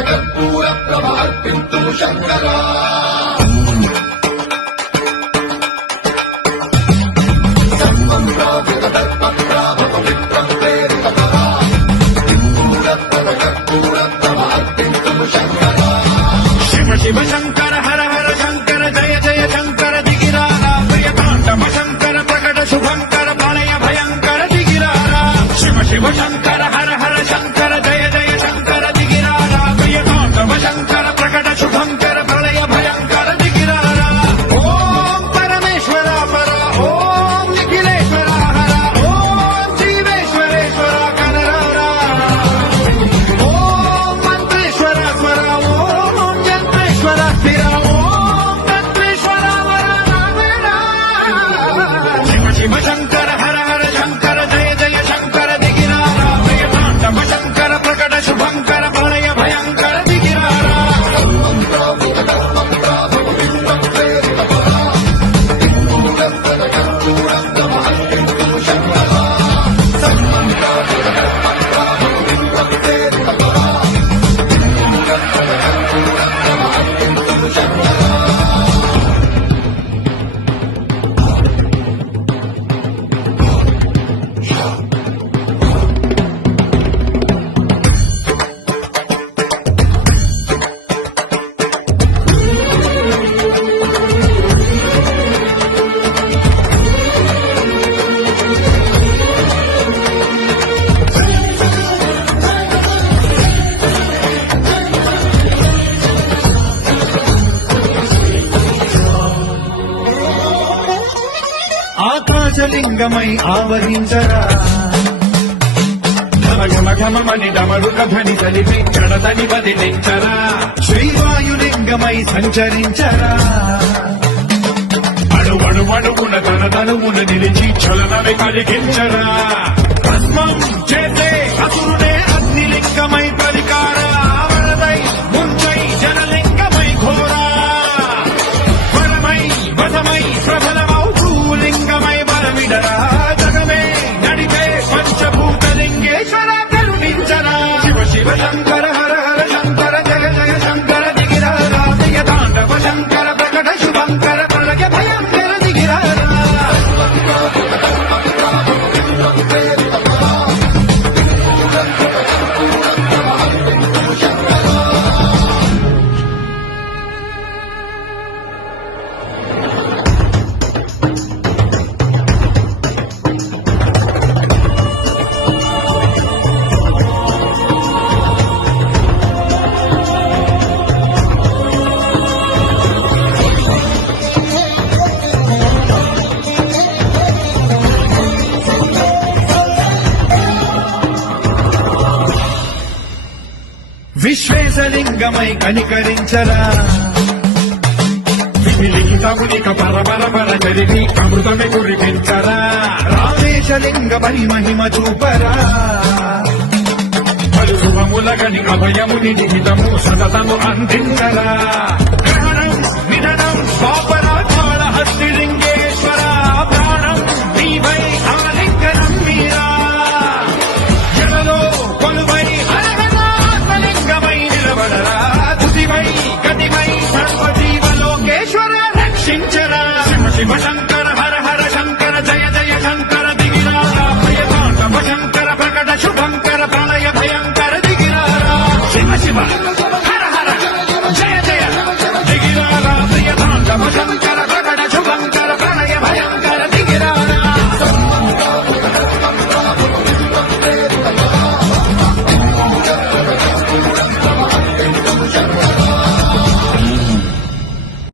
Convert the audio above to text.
కర్పూర ప్రభ అర్పింతుము శంకరా శివ శివ శంకర హర హర శంకర జయ జయ శంకర దిగిరారా ప్రియతాండవ శంకర ప్రకట శుభంకర ప్రళయ భయంకర దిగిరారా శివ శివ శంకర హర హర శంకర జయ జయ శంకర దిగిరారా ప్రియతాండవ శంకర ప్రకట శుభంకర ప్రళయ భయంకర దిగిరారా ఓం పరమేశ్వర పర ఓం నిఖిలేశ్వర హర ఓం జీవేశ్వరేశ్వర కనరారా ఓం మంత్రేశ్వర స్వర ఓం జంత్రేశ్వర స్థిర ఓం తంత్రేశ్వర వర నావేరా శివ శివ శంకర హర హర శంకర జయ జయ శంకర దిగిరారా ప్రియతాండవ శంకర ప్రకట శుభంకర ప్రళయ భయంకర దిగిరారా ఆకాశలింగమై ఆవరించరా ఘమఘమఘమని డమరుక ధ్వని కలిపి జడదని వదిలించరా శ్రీవాయులింగమై సంచరించరా అణువణువున తన తనువున నిలిచి చలనమే కలిగించరా భస్మం చేసే అసురుడే అగ్నిలింగమై పరికార వరదై ముంచై జనలింగమై ఘోరా వరమై వశమై ప్రబలమౌ భూలింగమై బలమిడరా జగమే నడిపే పంచభూతలింగేశ్వర కరుణించరా శివ శివ శంకర హర హర శంకర జయ జయ శంకర దిగిరారా ప్రియతాండవ శంకర ప్రకట శుభంకర ప్రళయ భయంకర దిగిరారా విశ్వేశలింగమై కనికరించరా విలిఖితమునిక పరపర పర జరిగి అమృతమే కురిపించరా రామేశలింగమని మహిమ చూపరా పలు శుభములగని అభయముని నిహితము సతతము అందించరా